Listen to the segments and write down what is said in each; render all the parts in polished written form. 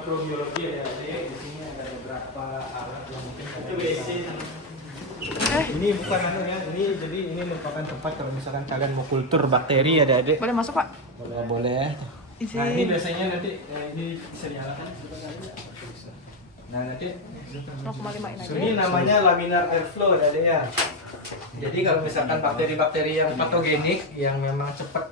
mikrobiologi ya, di sini ada beberapa alat yang mungkin itu ini bukan anu ya, ini merupakan tempat kalau misalkan kalian mau kultur bakteri ya adik. Boleh masuk, Pak? Boleh, boleh. Nah ini biasanya nanti ini bisa dinyalakan. Nah nanti 0,5 ini namanya laminar airflow adik ya. Jadi kalau misalkan bakteri-bakteri yang patogenik yang memang cepat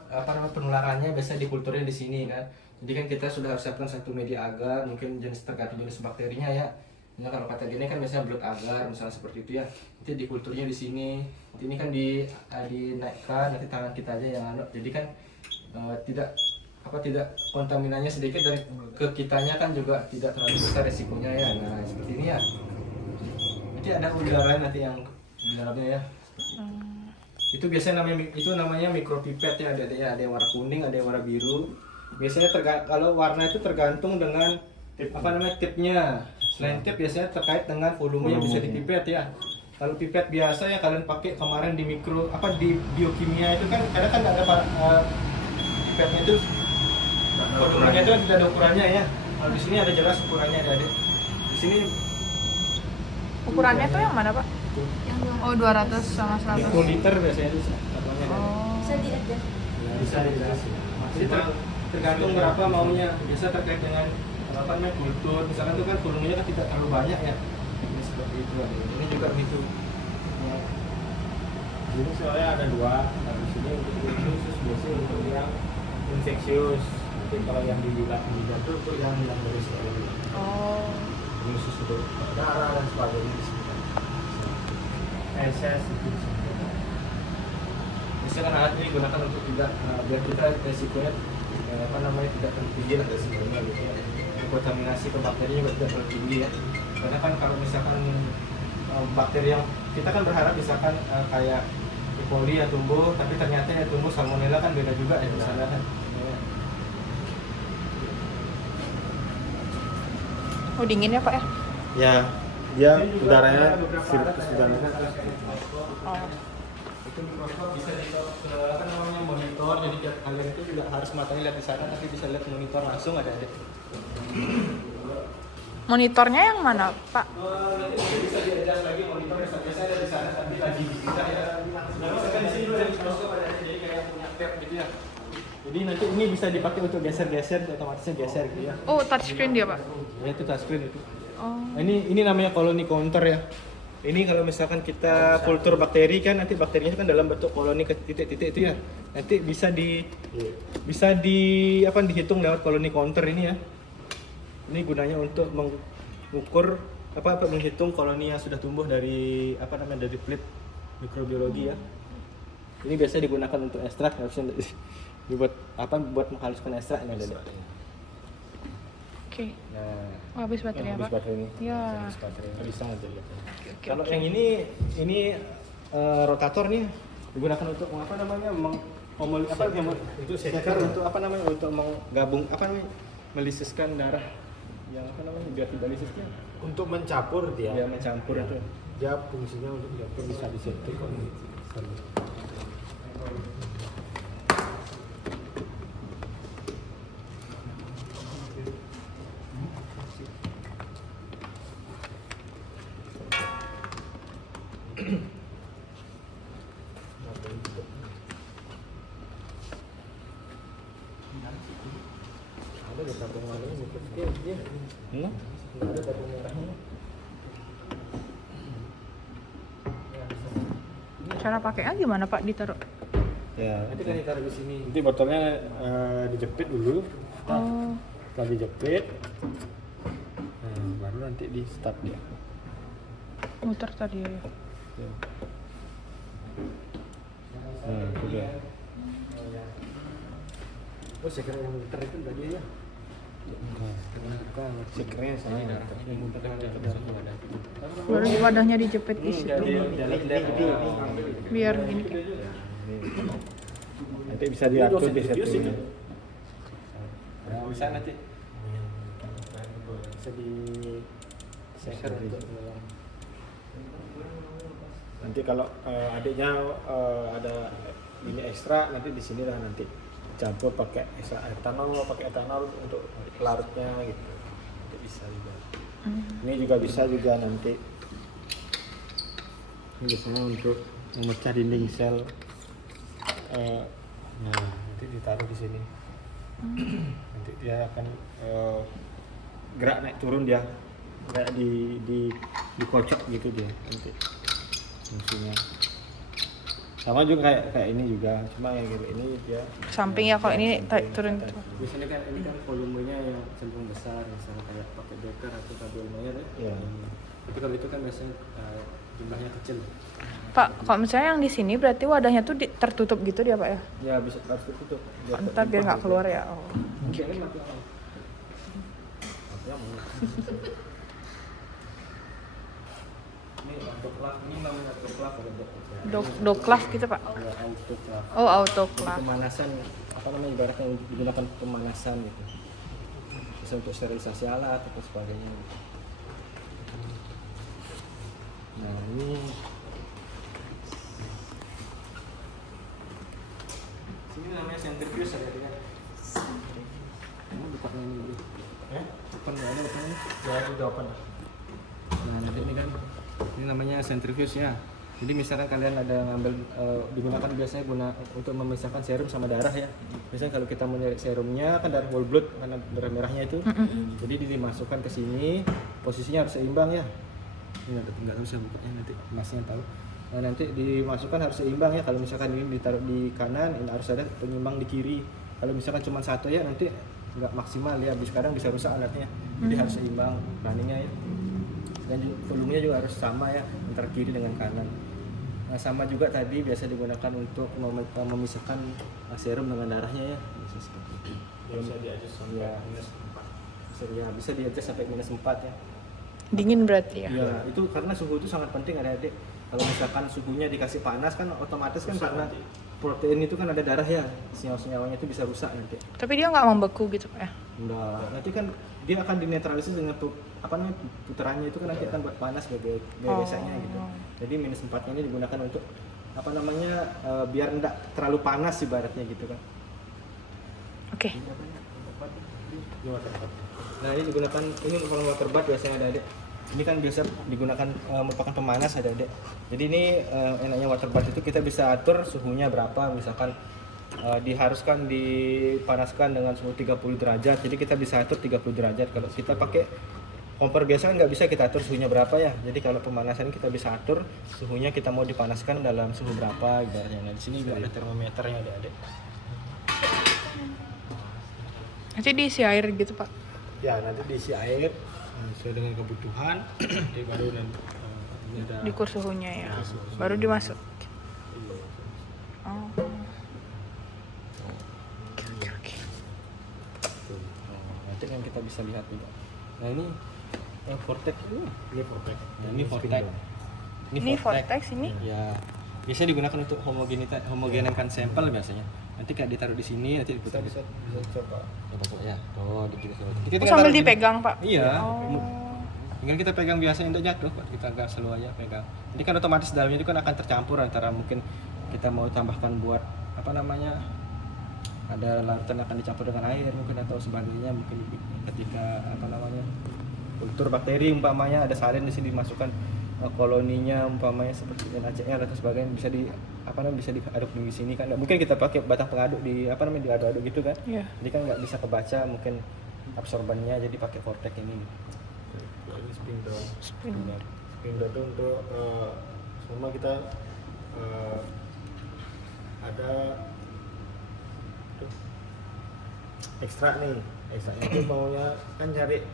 penularannya biasanya dikulturnya di sini kan. Jadi kan kita sudah harus siapkan satu media agar, mungkin jenis tergantung jenis bakterinya ya. Nah, kalau patogenik kan biasanya blood agar misalnya seperti itu ya. Nanti dikulturnya di sini. Nanti ini kan dinaikkan, nanti tangan kita aja yang jadi kan tidak kontaminannya sedikit dari ke kitanya kan juga tidak terlalu besar resikonya ya. Nah seperti ini ya. Nanti ada udara nanti yang di dalamnya ya. Itu biasanya namanya mikropipet ya, ada yang warna kuning, ada yang warna biru. Biasanya kalau warna itu tergantung dengan tipnya. Selain tip biasanya terkait dengan volume yang bisa dipipet ya. Kalau pipet biasa ya kalian pakai kemarin di di biokimia itu kan kadang kan ada pipetnya itu volumenya itu tidak ada ukurannya ya. Kalau di sini ada jelas ukurannya ada. Di sini ukurannya tuh yang mana, Pak? Oh, 200 sama 100. mikroliter biasanya itu satuannya. Oh. Bisa diadjust. Bisa dijelasin. Jadi tergantung berapa maunya. Biasa terkait dengan kultur. Misalkan itu kan volumenya kan tidak terlalu banyak ya. Ini seperti itu. Ini juga begitu. Ya. Ini soalnya ada dua. Di sini untuk khusus biasanya untuk yang infeksius. Nanti kalau yang di jantung itu yang dari steril. Oh. Ini khusus untuk darah dan sebagainya di sini. SS itu. Misalkan alat ini digunakan untuk tidak biar kita resikonya tidak terlalu tinggi lah resikonya gitu ya. Kontaminasi ke bakteri juga tidak terlalu tinggi ya. Karena kan kalau misalkan bakteri yang kita kan berharap misalkan kayak E. coli ya tumbuh, tapi ternyata ya tumbuh salmonella kan beda juga ya misalnya kan. Oh, dingin ya, Pak ya? Ya, dia udaranya sirkus udaranya. Oh. Itu mikroskop bisa namanya monitor, jadi kalian itu juga harus matanya lihat di sana, tapi bisa lihat monitor langsung ada. Monitornya yang mana, Pak? Nanti bisa di-adjust lagi monitor biasa ada di sana, tapi lagi bisa ya. Nah, misalkan di sini dulu ada mikroskop ada jadi kayak punya tab gitu ya. Jadi nanti ini bisa dipakai untuk geser-geser, otomatisnya geser gitu ya. Oh, touchscreen dia, Pak? Ya itu touchscreen itu. Oh. Nah, ini namanya koloni counter ya. Ini kalau misalkan kita kultur bakteri kan nanti bakterinya kan dalam bentuk koloni ke titik-titik itu ya. Nanti bisa dihitung lewat koloni counter ini ya. Ini gunanya untuk mengukur menghitung koloni yang sudah tumbuh dari dari plate mikrobiologi ya. Ini biasanya digunakan untuk ekstrak, harusnya dibuat buat menghaluskan ekstraknya ada. Oke. Nah, Habis baterai, habis Pak? baterai ini. Ya. Habis baterai. Bisa aja lihat. Oke, Kalau oke. yang ini rotator nih digunakan untuk itu shaker untuk untuk menggabung melisiskan darah yang biar tidak lisisnya. Untuk mencampur dia. Dia mencampur itu. Dia fungsinya untuk mencampur bisa disentuh kalau ada tabung warnanya mikroskop dia. Ada tabung merahnya. Cara pakainya gimana, Pak? Ditaruh? Ya, Nanti kan ditaruh di sini. nanti botolnya dijepit dulu. Oh. Setelah dijepit, baru nanti di start dia. Muter tadi ya. Itu dia. Oh, shaker yang muter itu tadi ya. Bukan, sekernya saya yang muter kan ada. Baru wadahnya dijepit di situ. Biar gini. Nanti bisa diatur di setting. Nah, bisa nanti bisa di shaker untuk Nanti kalau adiknya ada ini ekstra, nanti di sinilah nanti campur pakai ekstra etanol untuk larutnya gitu. Ini juga bisa juga nanti. Ini biasanya untuk memecah dinding sel. Nah, nanti ditaruh di sini. Nanti dia akan gerak naik turun dia, kayak dikocok gitu dia nanti fungsinya. Sama juga kayak ini juga, cuma yang gitu ini dia Samping ya, kalau ini turun tuh. Biasanya kan ini kan volumenya yang cenderung besar, misalnya kayak pakai beker atau kabel wire ya. ya. Tapi kalau itu kan biasanya jumlahnya kecil. Pak, kalau misalnya yang di sini berarti wadahnya tuh tertutup gitu dia Pak ya? Ya bisa harus tutup. Ntar biar nggak keluar ya. Oh. Mungkin ini mati awal. Ini autoclave, ini namanya autoclave atau Doklaf gitu Pak? ya, autoclave. Oh, autoklaf. Pemanasan, apa namanya, ibaratnya yang digunakan pemanasan gitu. Bisa untuk sterilisasi alat atau sebagainya. Nah ini sini namanya centrifuge ya kan? Ini bukannya ini dulu. Bukannya ini bukannya. Ya sudah open. Nah nanti ini kan ini namanya centrifuge ya. Jadi misalkan kalian ada ngambil digunakan biasanya untuk memisahkan serum sama darah ya. Misalnya kalau kita mau nyari serumnya kan darah whole blood karena darah merahnya itu. Jadi dimasukkan ke sini, posisinya harus seimbang ya. Ini nggak tahu saya bukanya nanti masnya tahu. Nah, nanti dimasukkan harus seimbang ya. Kalau misalkan ini ditaruh di kanan, ini harus ada penyeimbang di kiri. Kalau misalkan cuma satu ya nanti nggak maksimal ya. Sekarang bisa rusak alatnya. Jadi harus seimbang runningnya ya. Dan volumenya juga harus sama ya antara kiri dengan kanan. Nah, sama juga tadi biasa digunakan untuk memisahkan serum dengan darahnya ya. Bisa seperti itu. Bisa di-adjust sampai Ya. minus 4. Bisa di-adjust sampai -4 ya. Dingin berarti ya? Ya, itu karena suhu itu sangat penting adik-adik. Kalau misalkan suhunya dikasih panas kan otomatis kan Rusak karena nanti. protein itu kan ada darah ya, senyawa-senyawanya itu bisa rusak nanti. Tapi dia nggak membeku gitu Pak ya? Nah, nanti kan dia akan dinetralisir dengan putarannya itu kan nanti akan buat panas biasanya gitu. Jadi -4-nya ini digunakan untuk apa namanya biar enggak terlalu panas ibaratnya gitu kan. Oke. Ini water bath. Nah, ini digunakan ini kalau water bath biasanya ada adik. Ini kan biasa digunakan merupakan pemanas ada adik. Jadi ini enaknya water bath itu kita bisa atur suhunya berapa, misalkan diharuskan dipanaskan dengan suhu 30 derajat. Jadi kita bisa atur 30 derajat. Kalau kita pakai kompor biasa kan nggak bisa kita atur suhunya berapa ya. Jadi kalau pemanasan kita bisa atur suhunya kita mau dipanaskan dalam suhu berapa ibaratnya. Nah, di sini juga ada termometernya adik-adik. Nanti diisi air gitu Pak? Ya nanti diisi air sesuai dengan kebutuhan. Jadi baru ini ada Dikur suhunya ya? Baru dimasuk? Oh. Oke. Tuh. Nah, nanti kan kita bisa lihat juga. Nah ini yang vortex ini vortex. Nah, ini vortex. Ini vortex ini? Ya, biasanya digunakan untuk homogenkan sampel biasanya. Nanti kayak ditaruh di sini, nanti diputar. Bisa coba. Ya, tuh gitu. Oh, sambil dipegang Pak? Iya. Oh. Tinggal kita pegang biasa untuk jatuh, Pak. Kita agak slow aja pegang. Ini kan otomatis dalamnya itu kan akan tercampur antara mungkin kita mau tambahkan buat apa namanya? Ada larutan akan dicampur dengan air mungkin atau sebagainya, mungkin ketika apa namanya? Kultur bakteri umpamanya ada salin di sini dimasukkan koloninya umpamanya seperti NaCl atau sebagainya bisa bisa diaduk di sini kan. Nggak mungkin kita pakai batang pengaduk diaduk-aduk gitu kan. Iya. Jadi kan nggak bisa kebaca mungkin absorbannya, jadi pakai vortex ini. Ini spin down. Spin. Spin down itu untuk semua kita ada ekstrak nih. Ekstraknya itu maunya kan cari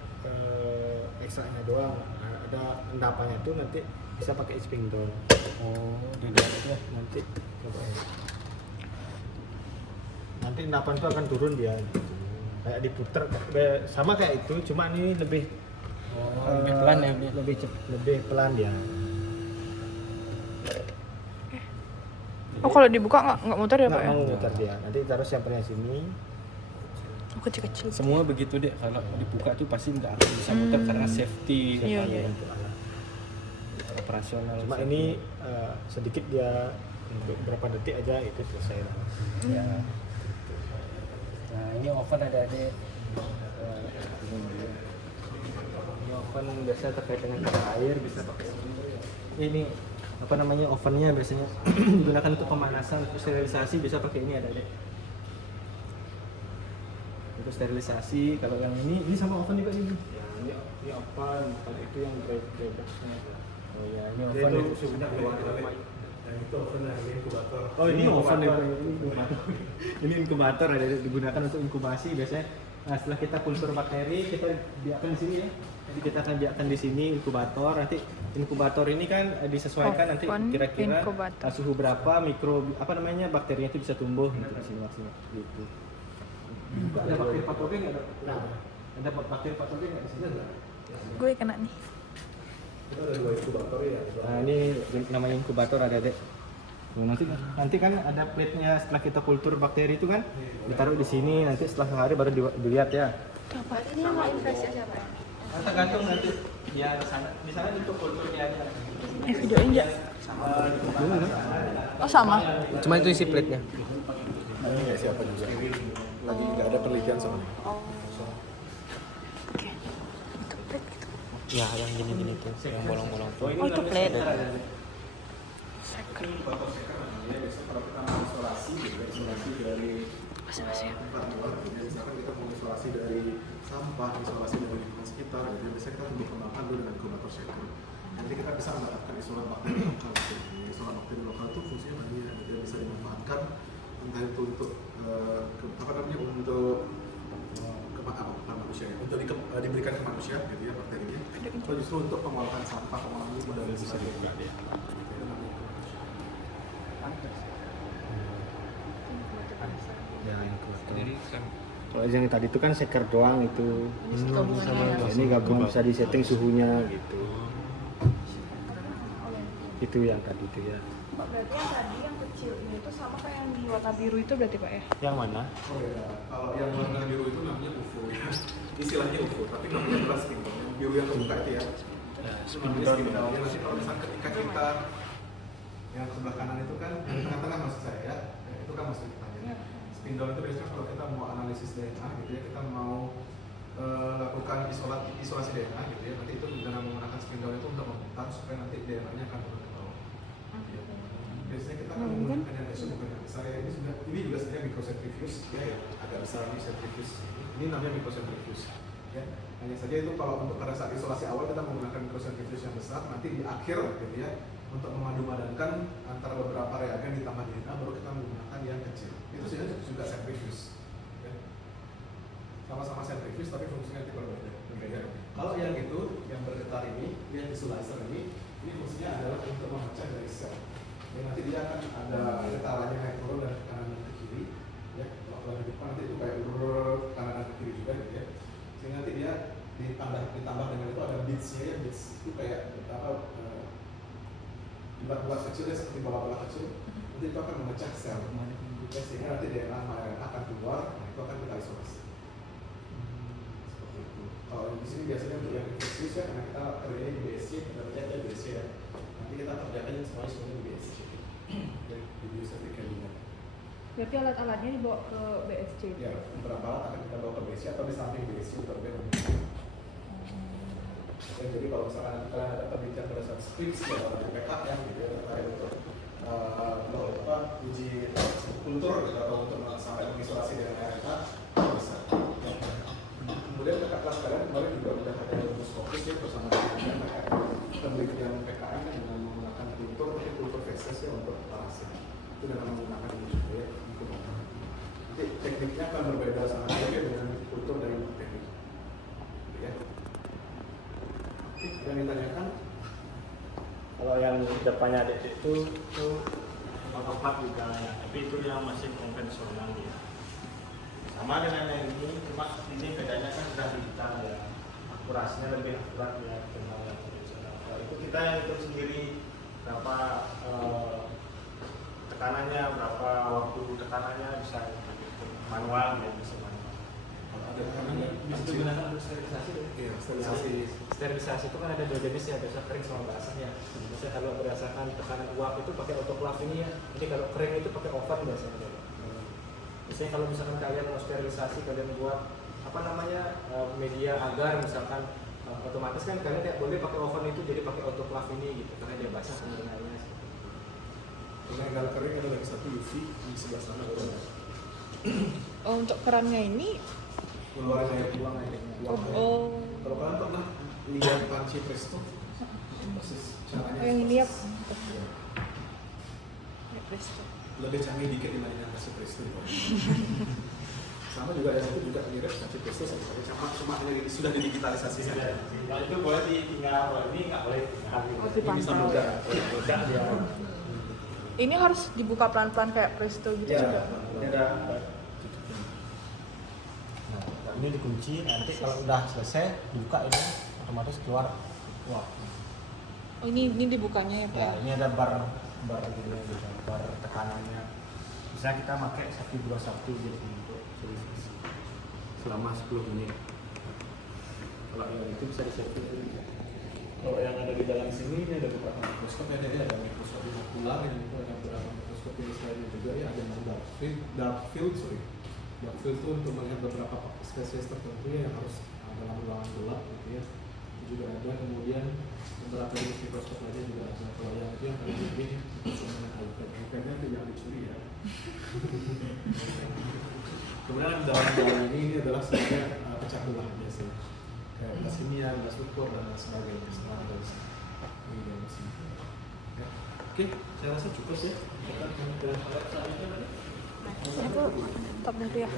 ekstraknya doang. Ada endapannya itu nanti bisa pakai spin down. Oh, di dalam ya. Nanti coba ya. Nanti endapan itu akan turun dia gitu. Kayak diputer sama kayak itu, cuma ini lebih Lebih pelan ya, Bi? lebih pelan dia. Oh, kalau dibuka nggak muter ya Pak Nggak ya? mau muter dia. Nanti taruh sampelnya sini. Oh, kecil-kecil. Semua begitu deh, kalau dibuka tuh pasti nggak akan bisa muter karena safety Iya, katanya iya. Untuk alat. operasional. Cuma ini sedikit dia untuk berapa detik aja itu selesai lah. Ya. Nah ini oven ada di ini oven oven biasa terkait dengan kadar air bisa pakai ini apa namanya ovennya biasanya digunakan untuk pemanasan, untuk sterilisasi bisa pakai ini ada deh. Untuk sterilisasi kalau yang ini sama oven juga ini. Ya, ini apa? Kalau itu yang dry boxnya. Oh ya, ini Dia oven. itu suhunya keluar dari Yang itu oven ini inkubator. Oh ini oven ya, inkubator. ini inkubator. Ini inkubator ada digunakan untuk inkubasi biasanya. Nah setelah kita kultur bakteri kita biarkan di sini ya. Jadi kita akan biarkan di sini inkubator. Nanti inkubator ini kan disesuaikan nanti Oven kira-kira inkubator. suhu berapa mikro apa namanya bakterinya itu bisa tumbuh gitu di sini maksimal gitu. Ada bakteri patogen nggak? Ada bakteri patogen nggak di sini? Gue kena nih. Kita ada 2 inkubator ya. Nah ini namanya inkubator ada deh. Nah, nanti kan ada plate-nya setelah kita kultur bakteri itu kan ditaruh di sini nanti setelah sehari baru dilihat ya. Apa? Ini yang mau infeksi siapa? Tergantung nanti ya di sana untuk kulturnya aja. Videoin ya. Oh sama. Cuma itu isi plate-nya. Ini nggak siapa juga. Lagi nggak ada penelitian soalnya. Oke. Itu plate gitu. Ya yang gini-gini tuh, yang bolong-bolong tuh. Oh itu plate. Masih. Misalkan kita mau isolasi dari sampah, isolasi dari lingkungan sekitar, jadi biasanya kita tunggu kembangkan dulu dengan inkubator shaker. Jadi kita bisa mendapatkan isolat bakteri lokal. Isolat bakteri lokal itu fungsinya tadi ya, dia bisa dimanfaatkan entah itu untuk ke manusia ya, untuk diberikan ke manusia gitu ya bakterinya, atau justru untuk pengolahan sampah, pengolahan limbah dan bisa dia. Ya inkubator. Kalau yang tadi itu kan shaker doang itu. Ini gabungan bisa disetting suhunya gitu. Itu yang tadi itu ya. Pak, berarti yang tadi yang kecil ini tuh sama kayak yang di warna biru itu berarti Pak ya? Yang mana? Oh ya, kalau yang warna biru itu namanya UFO ya. Istilahnya UFO, tapi namanya adalah spindle. Yang biru yang terbuka itu ya. Spindle. Ya, nanti kalau misalnya ketika kita yang sebelah kanan itu kan, tengah-tengah maksud saya ya, itu kan maksud kita. Spindle itu biasanya kalau kita mau analisis DNA gitu ya, kita mau lakukan isolasi DNA gitu ya, nanti itu dengan menggunakan spindle itu untuk memutar supaya nanti DNA-nya akan turun ke bawah. Biasanya kita akan menggunakan yang bukan yang besar ya, ini juga sebenarnya microcentrifuge ya, yang agak besar ini centrifuge, ini namanya microcentrifuge ya. Hanya saja itu kalau untuk pada saat isolasi awal kita menggunakan microcentrifuge yang besar, nanti di akhir gitu ya, untuk memadupadankan antara beberapa reagen ditambah DNA baru kita menggunakan yang kecil. Itu sebenarnya juga centrifuge ya. Sama-sama centrifuge tapi fungsinya nanti berbeda. Kalau yang itu yang bergetar ini, yang visualizer ini fungsinya adalah untuk memecah dari sel. Ya, nanti dia akan ada getarannya naik turun dari kanan ke kiri ya. Waktu di depan nanti itu kayak kanan ke kiri juga gitu ya. Sehingga nanti dia ditambah dengan itu ada beads-nya ya, beads itu kayak bulat-bulat kecil ya, seperti bola-bola kecil. Nanti itu akan memecah sel. Ya, sehingga nanti DNA akan keluar, nah itu akan kita isolasi. Seperti itu. Kalau di sini biasanya untuk yang infeksius ya, karena kita kerjanya di BSC, kita kerjanya di BSC ya. Nanti kita kerjakan semuanya di BSC. Ya, di biostatic cabinet. Berarti alat-alatnya dibawa ke BSC? Ya, beberapa alat akan kita bawa ke BSC atau di samping BSC untuk BSC. Ya, jadi kalau misalkan kalian ada penelitian pada saat skripsi atau di PKM gitu ya, terkait untuk uji kultur gitu, atau untuk sampai mengisolasi dengan RNA bisa. Kemudian kakak kelas kalian kemarin juga udah ada rumus fokus ya bersama dengan PKM. Penelitian PKM kan dengan menggunakan kultur feses ya untuk parasit. Itu dengan menggunakan ini juga ya. Nanti tekniknya akan berbeda sama saja dengan kultur dari bakteri. Ya. Oke, yang ditanyakan? Kalau yang depannya adik itu otopat juga ya, tapi itu yang masih konvensional ya. Sama dengan yang ini, cuma ini bedanya kan sudah digital ya, akurasinya lebih akurat ya tentang yang konvensional. Kalau itu kita yang hitung sendiri berapa tekanannya, berapa waktu tekanannya bisa manual ya, bisa manual. Kalau ada tekanan Bisa digunakan untuk sterilisasi. Iya, Sterilisasi itu kan ada dua jenis ya, biasa kering sama basah ya. Biasanya kalau berdasarkan tekanan uap itu pakai autoclave ini ya. Jadi kalau kering itu pakai oven biasanya. Biasanya kalau misalkan kalian mau sterilisasi, kalian buat apa namanya media agar misalkan otomatis kan kalian tidak boleh pakai oven itu, jadi pakai autoclave ini gitu karena dia basah penggunaannya. Karena agar kering ada lagi satu UV di sebelah sana ada. Oh, untuk kerannya ini Keluarin air, buang airnya. Buang air. oh, Kalau kalian pernah lihat panci presto, persis caranya. yang ini ya. Iya. Ya, presto. Lebih canggih dikit dibandingkan panci presto. Sama juga yang itu juga mirip panci presto sebenarnya, cuma sudah didigitalisasi saja. Kalau itu boleh ditinggal, kalau ini nggak boleh tinggal. Oh, Ini bisa dipantau. mudah. Ledak dia. Ini harus dibuka pelan-pelan kayak presto gitu Ya, juga. Ini ada tutupnya. Nah, ini dikunci. Nanti kalau udah selesai dibuka ini otomatis keluar. Wah. Oh, ini dibukanya ya, Pak. Ya, ini ada bar gini gitu, bar tekanannya. Bisa kita pakai 121 jadi untuk selama 10 menit. Kalau yang itu bisa disetting. Kalau yang ada di dalam sini ini ada beberapa mikroskop ya, ada mikroskop binokular yang itu ada beberapa mikroskop jenis lainnya juga ya, ada yang dark field itu untuk melihat beberapa spesies tertentu ya, yang harus dalam ruangan gelap gitu ya. Itu juga ada, kemudian beberapa jenis mikroskop lainnya juga ada. Kalau yang itu yang paling lebih dengan iPad-nya itu jangan dicuri ya. Kemudian dalam ini adalah sebenarnya pecah belah biasanya. Kayak gelas kimia, gelas ukur dan lain sebagainya. Semua ada di sini. Ini dia di sini. Ya. Oke, saya rasa cukup ya. Kita akan ke selanjutnya tadi. Aku top dulu ya.